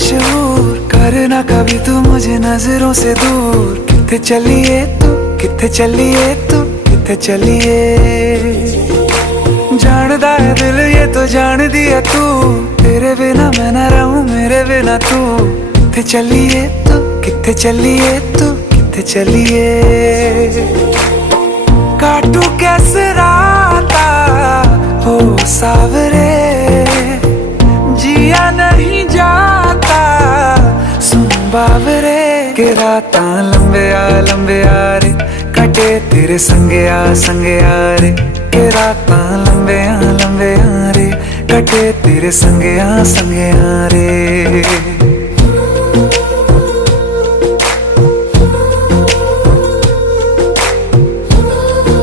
मशहूर, करना कभी तू मुझे नजरों से दूर। किथे चलिए तू, किथे चलिए तू, किथे चलिए। जानदा है दिल ये तो जान दिया तू, तेरे बिना मैं ना रहूं मेरे बिना तू। किथे चलिए तू, किथे चलिए तू, किथे चलिए। काटू कैसे राता हो सावरे, जिया नहीं जाता सुन बावरे। के राता लंबे आ रे, कटे तेरे संगे आ रे। के राता लंबे आ रे, कटे तेरे संगे आ रे।